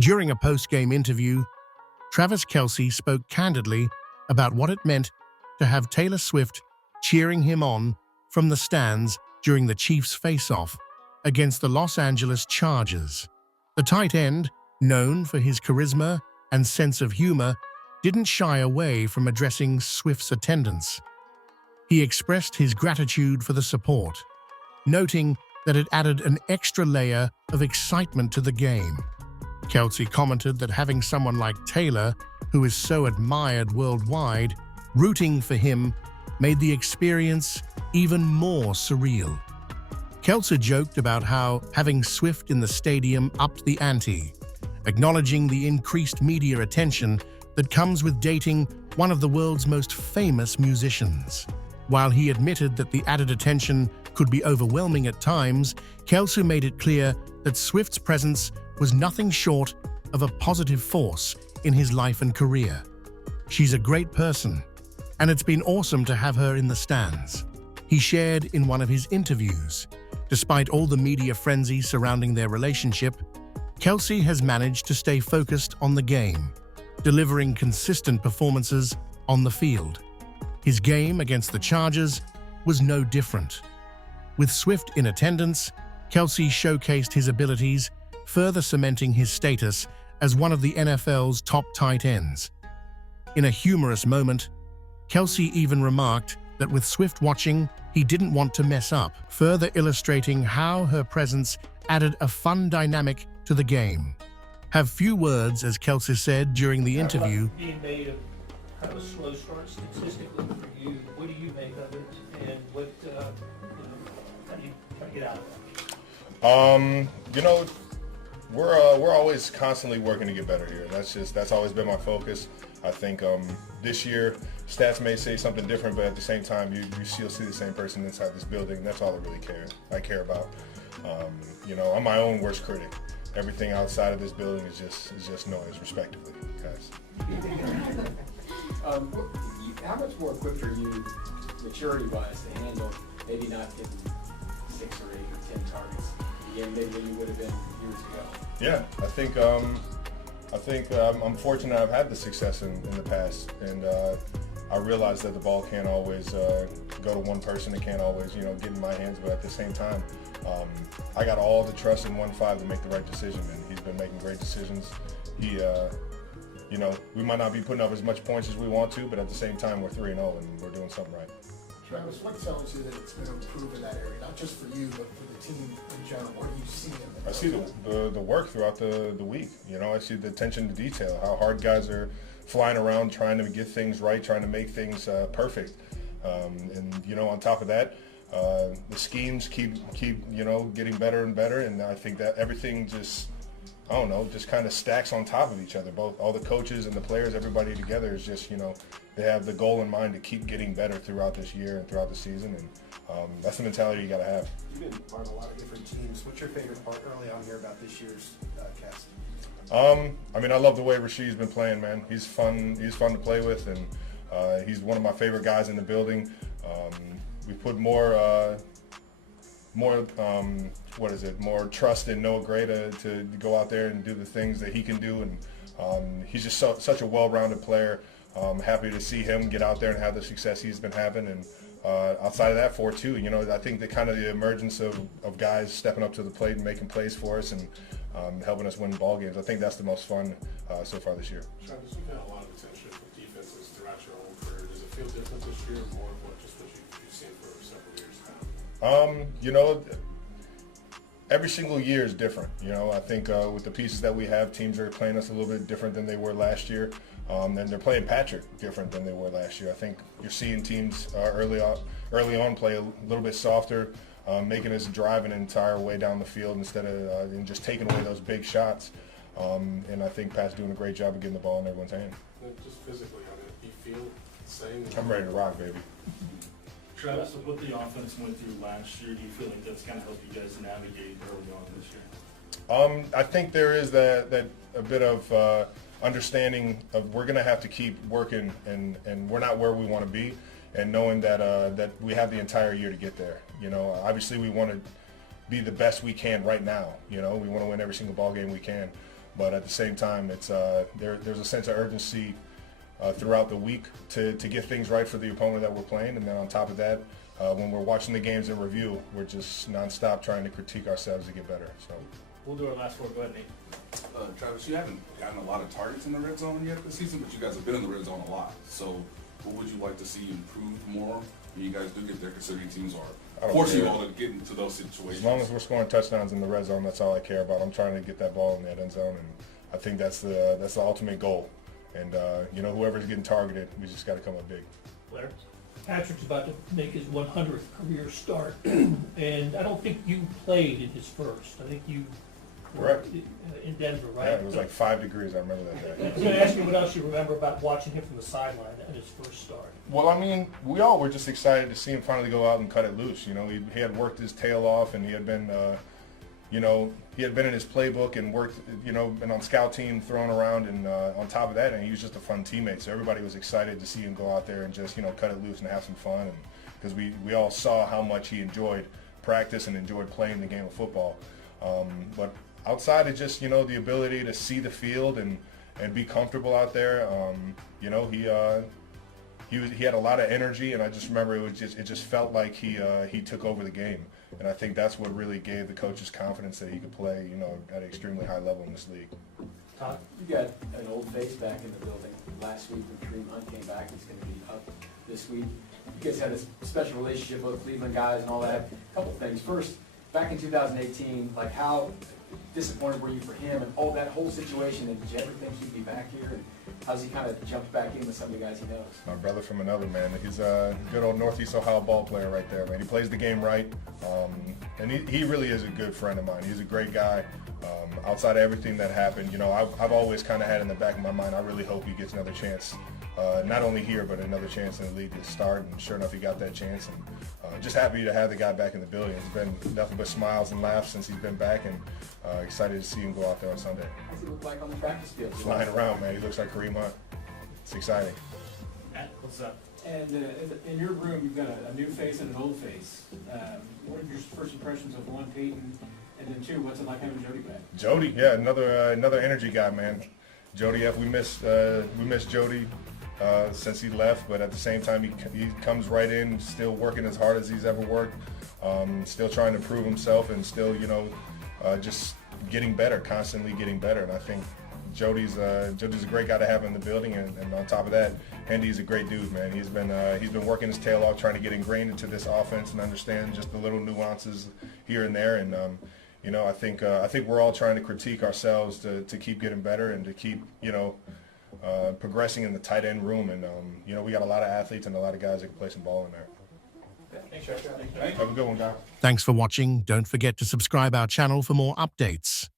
During a post-game interview, Travis Kelce spoke candidly about what it meant to have Taylor Swift cheering him on from the stands during the Chiefs' face-off against the Los Angeles Chargers. The tight end, known for his charisma and sense of humor, didn't shy away from addressing Swift's attendance. He expressed his gratitude for the support, noting that it added an extra layer of excitement to the game. Kelce commented that having someone like Taylor, who is so admired worldwide, rooting for him made the experience even more surreal. Kelce joked about how having Swift in the stadium upped the ante, acknowledging the increased media attention that comes with dating one of the world's most famous musicians. While he admitted that the added attention could be overwhelming at times, Kelce made it clear that Swift's presence was nothing short of a positive force in his life and career. "She's a great person, and it's been awesome to have her in the stands," he shared in one of his interviews. Despite all the media frenzy surrounding their relationship, Kelce has managed to stay focused on the game, delivering consistent performances on the field. His game against the Chargers was no different. With Swift in attendance, Kelce showcased his abilities, further cementing his status as one of the NFL's top tight ends. In a humorous moment, Kelce even remarked that with Swift watching, he didn't want to mess up, further illustrating how her presence added a fun dynamic to the game. Have few words, as Kelce said during the interview. Being made of kind of a slow start statistically for you, what do you make of it, and what how do you get out of that? We're always constantly working to get better here. That's always been my focus. I think this year stats may say something different, but at the same time you still see the same person inside this building. That's all I care about. I'm my own worst critic. Everything outside of this building is just noise, respectively, guys. How much more equipped are you, maturity-wise, to handle maybe not hitting 6 or 8 or 10 targets a game maybe than you would have been years ago? Yeah, I think I'm fortunate I've had the success in the past, and I realize that the ball can't always go to one person. It can't always get in my hands, but at the same time, I got all the trust in 1-5 to make the right decision, and he's been making great decisions. We might not be putting up as much points as we want to, but at the same time, we're 3-0 and we're doing something right. Travis, what tells you that it's going to improve in that area, not just for you, but for the team in general? What do you see in the I see the work throughout the week. I see the attention to detail, how hard guys are flying around trying to get things right, trying to make things perfect. On top of that, the schemes keep getting better and better, and I think that everything just kind of stacks on top of each other. Both all the coaches and the players, everybody together is just they have the goal in mind to keep getting better throughout this year and throughout the season, and that's the mentality you got to have. You've been part of a lot of different teams. What's your favorite part early on here about this year's cast? I love the way Rashid's been playing, man. He's fun to play with, and he's one of my favorite guys in the building. We put more trust in Noah Gray to go out there and do the things that he can do, and he's just such a well-rounded player. I'm happy to see him get out there and have the success he's been having, and outside of that, 4-2, I think the emergence of guys stepping up to the plate and making plays for us and helping us win ball games, I think that's the most fun so far this year. Travis, you've had a lot of attention from defenses throughout your own career. Does it feel different this year, or more of what you've seen for several years now? Every single year is different. I think with the pieces that we have, teams are playing us a little bit different than they were last year. And they're playing Patrick different than they were last year. I think you're seeing teams early on play a little bit softer, making us drive an entire way down the field instead of and just taking away those big shots. And I think Pat's doing a great job of getting the ball in everyone's hand. Just physically, do you feel the same? I'm ready to rock, baby. Travis, with what the offense went through last year, do you feel like that's kind of helped you guys navigate early on this year? I think there is that a bit of understanding of we're going to have to keep working, and we're not where we want to be, and knowing that we have the entire year to get there. Obviously we want to be the best we can right now. We want to win every single ball game we can, But at the same time, it's there's a sense of urgency throughout the week to get things right for the opponent that we're playing. And then on top of that, when we're watching the games in review, we're just nonstop trying to critique ourselves to get better. So We'll do our last word. Go ahead, Nate. Travis, you haven't gotten a lot of targets in the red zone yet this season, but you guys have been in the red zone a lot. So what would you like to see improved more when you guys do get there, considering teams are forcing you all to get into those situations? As long as we're scoring touchdowns in the red zone, that's all I care about. I'm trying to get that ball in that end zone, and I think that's the ultimate goal. And whoever's getting targeted, we just got to come up big. Blair? Patrick's about to make his 100th career start, and I don't think you played in his first. I think you were Correct. in Denver, right? Yeah, it was like 5 degrees. I remember that day. I was going to ask you what else you remember about watching him from the sideline at his first start. Well, I mean, we all were just excited to see him finally go out and cut it loose. He had worked his tail off, and he had been, he had been in his playbook and worked, been on scout team, thrown around, and on top of that, and he was just a fun teammate. So everybody was excited to see him go out there and just, cut it loose and have some fun. Because we all saw how much he enjoyed practice and enjoyed playing the game of football. But outside of just, the ability to see the field and be comfortable out there, he had a lot of energy, and I just remember it just felt like he took over the game, and I think that's what really gave the coaches confidence that he could play, at an extremely high level in this league. Todd? You got an old face back in the building. Last week when Kareem Hunt came back, he's going to be up this week. You guys had a special relationship with Cleveland guys and all that. A couple things. First, back in 2018, like how disappointed were you for him and all that whole situation, and did you ever think he'd be back here? And how's he kind of jumped back in with some of the guys he knows? My brother from another, man. He's a good old Northeast Ohio ball player right there, man. He plays the game right, and he really is a good friend of mine. He's a great guy. Outside of everything that happened, I've always kind of had in the back of my mind, I really hope he gets another chance, not only here, but another chance in the league to start, and sure enough, he got that chance. And just happy to have the guy back in the building. It's been nothing but smiles and laughs since he's been back, and excited to see him go out there on Sunday. What does he look like on the practice field? Flying around, man. He looks like Kareem Hunt. It's exciting. Matt, what's up? And in your room, you've got a new face and an old face. What are your first impressions of one, Peyton, and then two, what's it like having Jody back? Jody, yeah, another energy guy, man. Jody F. We miss Jody since he left, but at the same time, he comes right in, still working as hard as he's ever worked, still trying to prove himself, and still, just getting better, constantly getting better. And I think Jody's a great guy to have in the building, and on top of that, Hendy's a great dude, man. He's been working his tail off, trying to get ingrained into this offense and understand just the little nuances here and there. And I think we're all trying to critique ourselves to keep getting better and to keep progressing in the tight end room. And we got a lot of athletes and a lot of guys that can play some ball in there. Thanks, Josh. Have a good one, guys. Thanks for watching. Don't forget to subscribe our channel for more updates.